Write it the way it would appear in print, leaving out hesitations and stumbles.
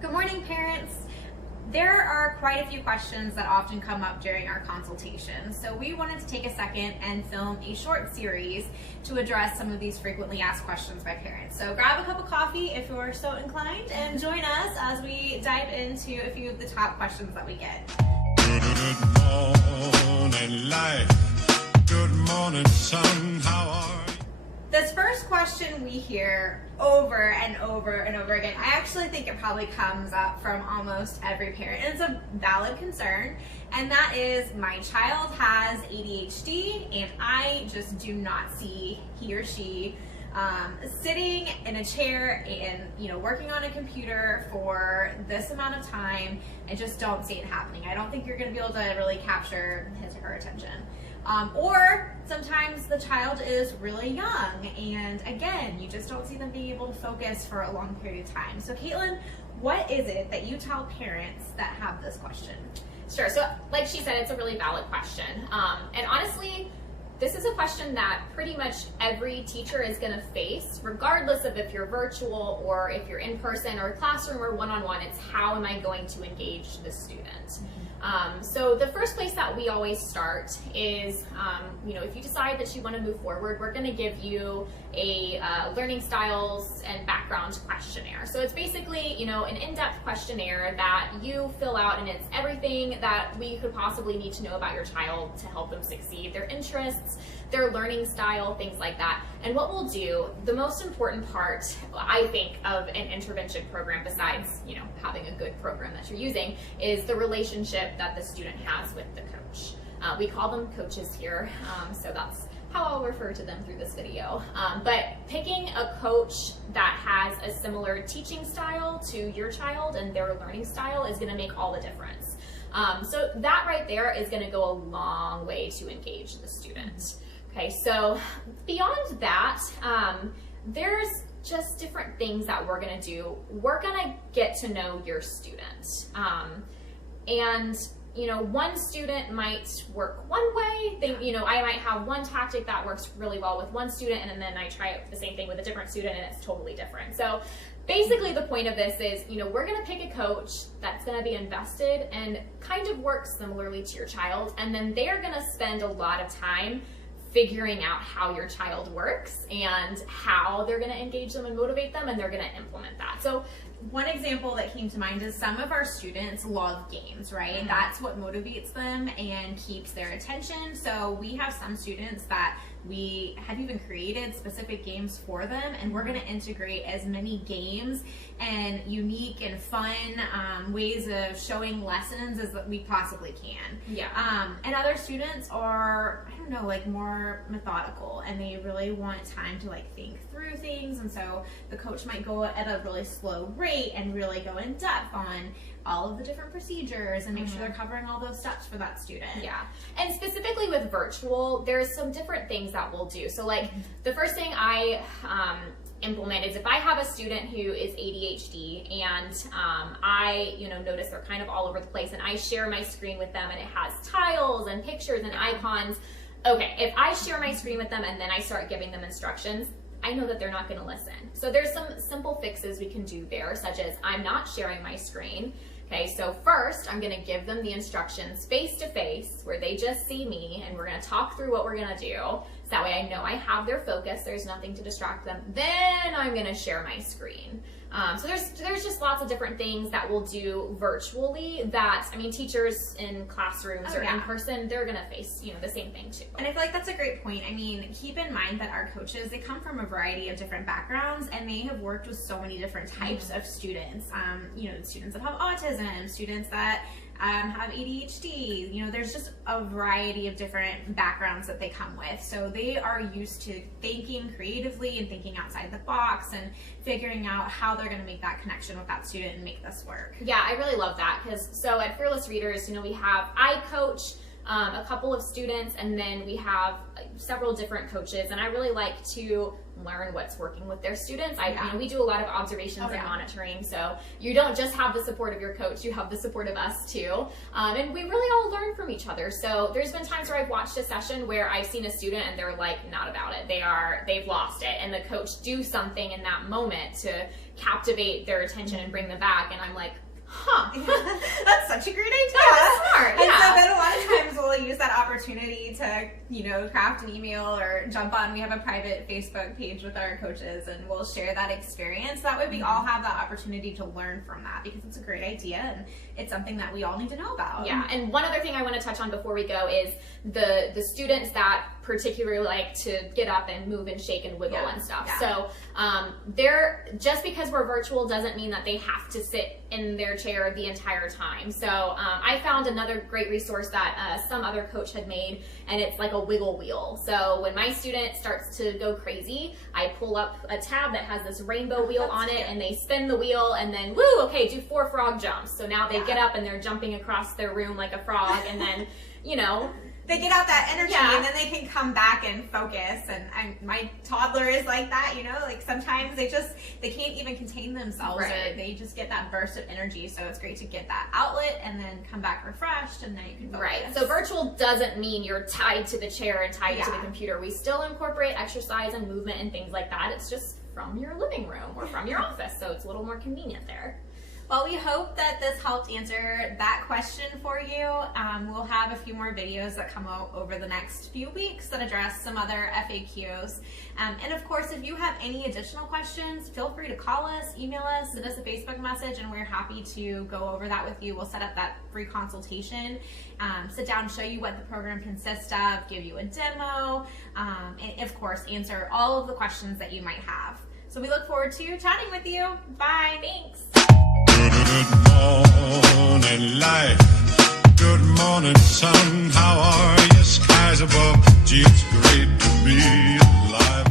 Good morning, parents. There are quite a few questions that often come up during our consultations, so we wanted to take a second and film a short series to address some of these frequently asked questions by parents. So grab a cup of coffee if you're so inclined and join us as we dive into a few of the top questions that we get. Good morning, life. Good morning, sun. How are you? This first question we hear over and over and over again. I actually think it probably comes up from almost every parent. And it's a valid concern, and that is, my child has ADHD and I just do not see he or she sitting in a chair and working on a computer for this amount of time. I just don't see it happening. I don't think you're going to be able to really capture his or her attention. Or sometimes the child is really young and again, you just don't see them being able to focus for a long period of time. So Caitlin, what is it that you tell parents that have this question? Sure, so like she said, it's a really valid question. And honestly, this is a question that pretty much every teacher is gonna face, regardless of if you're virtual or if you're in person or classroom or one-on-one. It's how am I going to engage the student? So the first place that we always start is, if you decide that you want to move forward, we're going to give you a learning styles and background questionnaire. So it's basically, an in-depth questionnaire that you fill out, and it's everything that we could possibly need to know about your child to help them succeed, their interests, their learning style, things like that. And what we'll do, the most important part, I think, of an intervention program, besides, having a good program that you're using, is the relationship that the student has with the coach. We call them coaches here, so that's how I'll refer to them through this video. But picking a coach that has a similar teaching style to your child and their learning style is gonna make all the difference. So that right there is gonna go a long way to engage the student. Okay, so beyond that, there's just different things that we're gonna do. We're gonna get to know your student. One student might work one way. I might have one tactic that works really well with one student, and then I try the same thing with a different student and it's totally different. So basically the point of this is, we're gonna pick a coach that's gonna be invested and kind of work similarly to your child, and then they're gonna spend a lot of time figuring out how your child works and how they're going to engage them and motivate them, and they're going to implement that. So one example that came to mind is some of our students love games, right? Mm-hmm. That's what motivates them and keeps their attention. So we have some students that we have even created specific games for them, and we're going to integrate as many games and unique and fun ways of showing lessons as we possibly can. Yeah. And other students are, more methodical, and they really want time to think through things, and so the coach might go at a really slow rate and really go in depth on all of the different procedures and make sure they're covering all those steps for that student. Yeah, and specifically with virtual, there's some different things that we'll do. So the first thing I implement is if I have a student who is ADHD and I notice they're kind of all over the place, and I share my screen with them and it has tiles and pictures and icons. Okay, if I share my screen with them and then I start giving them instructions, I know that they're not going to listen. So there's some simple fixes we can do there, such as I'm not sharing my screen. Okay, so first I'm going to give them the instructions face to face, where they just see me, and we're going to talk through what we're going to do. So that way I know I have their focus, there's nothing to distract them. Then I'm going to share my screen. So there's just lots of different things that we'll do virtually that, teachers in classrooms or in person, they're going to face, the same thing too. And I feel like that's a great point. Keep in mind that our coaches, they come from a variety of different backgrounds, and they have worked with so many different types of students. Students that have autism, students that have ADHD, there's just a variety of different backgrounds that they come with. So they are used to thinking creatively and thinking outside the box and figuring out how they're going to make that connection with that student and make this work. Yeah, I really love that, because so at Fearless Readers, I coach a couple of students, and then we have several different coaches, and I really like to learn what's working with their students. Yeah. We do a lot of observations and monitoring, so you don't just have the support of your coach, you have the support of us too. And we really all learn from each other. So there's been times where I've watched a session where I've seen a student and they're like not about it. They've lost it, and the coach do something in that moment to captivate their attention and bring them back, and I'm like, that's such a great idea. That's smart. And so then a lot of times we'll use that opportunity to, craft an email or jump on. We have a private Facebook page with our coaches, and we'll share that experience. That way we all have that opportunity to learn from that, because it's a great idea and it's something that we all need to know about. Yeah, and one other thing I want to touch on before we go is the students that particularly like to get up and move and shake and wiggle and stuff. Yeah. So they're, just because we're virtual doesn't mean that they have to sit in their chair the entire time. So I found another great resource that some other coach had made, and it's like a wiggle wheel. So when my student starts to go crazy, I pull up a tab that has this rainbow wheel on it, and they spin the wheel, and then woo, okay, do 4 frog jumps. So now they get up and they're jumping across their room like a frog, and then they get out that energy, and then they can come back and focus. And my toddler is like that, like sometimes they can't even contain themselves, or they just get that burst of energy. So it's great to get that outlet and then come back refreshed, and then you can focus. Right. So virtual doesn't mean you're tied to the chair and tied to the computer. We still incorporate exercise and movement and things like that. It's just from your living room or from your office, so it's a little more convenient there. Well, we hope that this helped answer that question for you. We'll have a few more videos that come out over the next few weeks that address some other FAQs. And of course, if you have any additional questions, feel free to call us, email us, send us a Facebook message, and we're happy to go over that with you. We'll set up that free consultation, sit down, show you what the program consists of, give you a demo, and of course, answer all of the questions that you might have. So we look forward to chatting with you. Bye. Thanks. Good morning, life. Good morning, sun. How are you? Skies above. Gee, it's great to be alive.